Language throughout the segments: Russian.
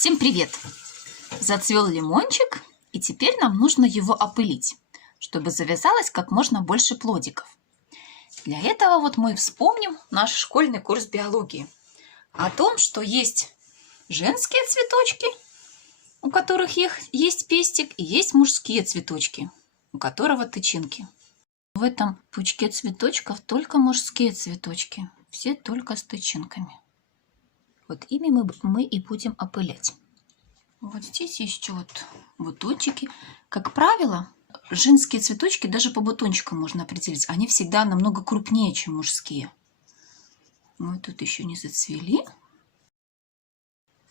Всем привет! Зацвел лимончик, и теперь нам нужно его опылить, чтобы завязалось как можно больше плодиков. Для этого вот мы вспомним наш школьный курс биологии о том, что есть женские цветочки, у которых есть пестик, и есть мужские цветочки, у которого тычинки. В этом пучке цветочков только мужские цветочки, все только с тычинками. Вот ими мы и будем опылять. Вот здесь еще вот бутончики. Как правило, женские цветочки даже по бутончикам можно определить. Они всегда намного крупнее, чем мужские. Вот тут еще не зацвели.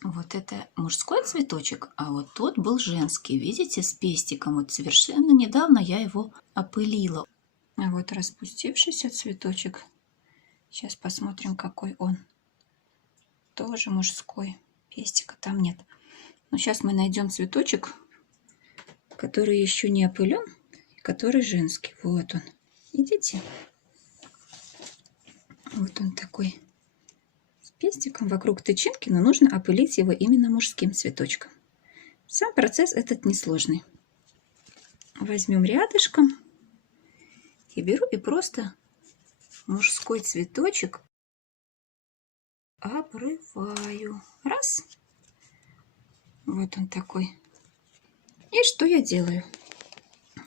Вот это мужской цветочек, а вот тот был женский. Видите, с пестиком. Вот совершенно недавно я его опылила. А вот распустившийся цветочек. Сейчас посмотрим, какой он. Тоже мужской. Пестика там нет. Но сейчас мы найдем цветочек, который еще не опылен, который женский. Вот он. Видите? Вот он такой с пестиком вокруг тычинки, но нужно опылить его именно мужским цветочком. Сам процесс этот несложный. Возьмем рядышком и беру и просто мужской цветочек обрываю. Раз. Вот он такой. И что я делаю?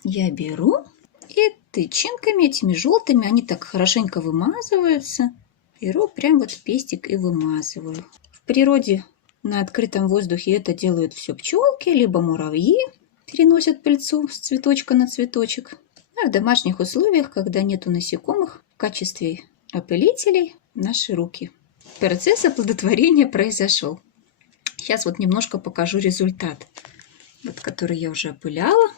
Я беру и тычинками этими желтыми, они так хорошенько вымазываются. Беру прям вот пестик и вымазываю. В природе на открытом воздухе это делают все пчелки, либо муравьи переносят пыльцу с цветочка на цветочек. А в домашних условиях, когда нету насекомых, в качестве опылителей наши руки. Процесс оплодотворения произошел. Сейчас вот немножко покажу результат, вот, который я уже опыляла.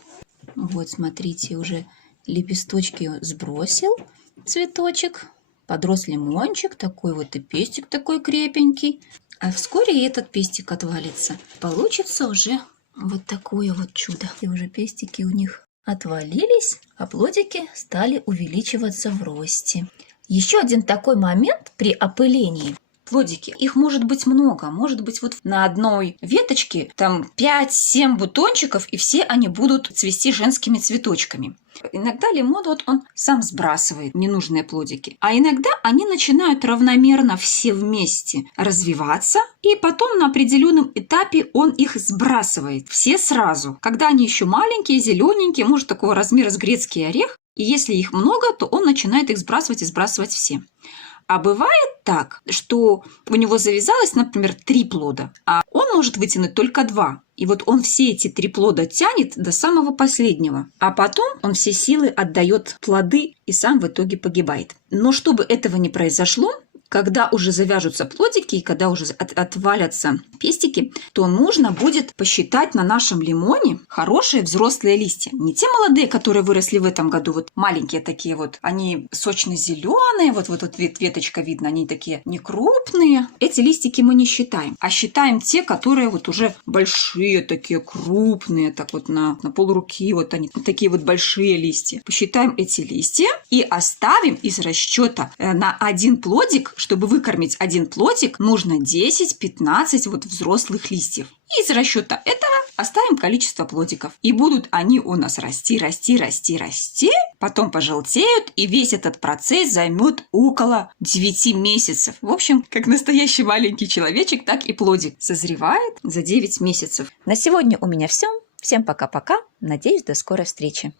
Вот, смотрите, уже лепесточки сбросил цветочек. Подрос лимончик, такой вот и пестик такой крепенький. А вскоре и этот пестик отвалится. Получится уже вот такое вот чудо. И уже пестики у них отвалились, а плодики стали увеличиваться в росте. Еще один такой момент при опылении. Плодики, их может быть много, может быть вот на одной веточке там 5-7 бутончиков, и все они будут цвести женскими цветочками. Иногда лимон вот он сам сбрасывает ненужные плодики, а иногда они начинают равномерно все вместе развиваться, и потом на определенном этапе он их сбрасывает все сразу. Когда они еще маленькие, зелененькие, может такого размера с грецкий орех, и если их много, то он начинает их сбрасывать и сбрасывать все. А бывает так, что у него завязалось, например, 3 плода, а он может вытянуть только 2. И вот он все эти 3 плода тянет до самого последнего. А потом он все силы отдает плоды и сам в итоге погибает. Но чтобы этого не произошло, когда уже завяжутся плодики и когда уже отвалятся пестики, то нужно будет посчитать на нашем лимоне хорошие взрослые листья. Не те молодые, которые выросли в этом году, вот маленькие такие вот, они сочно-зеленые, вот веточка видно, они такие не крупные. Эти листики мы не считаем, а считаем те, которые вот уже большие, такие крупные, так вот на полруки, вот они такие вот большие листья. Посчитаем эти листья и оставим из расчета на один плодик. Чтобы выкормить один плодик, нужно 10-15 вот взрослых листьев. И из расчета этого оставим количество плодиков. И будут они у нас расти, расти, расти, расти. Потом пожелтеют, и весь этот процесс займет около 9 месяцев. В общем, как настоящий маленький человечек, так и плодик созревает за 9 месяцев. На сегодня у меня все. Всем пока-пока. Надеюсь, до скорой встречи.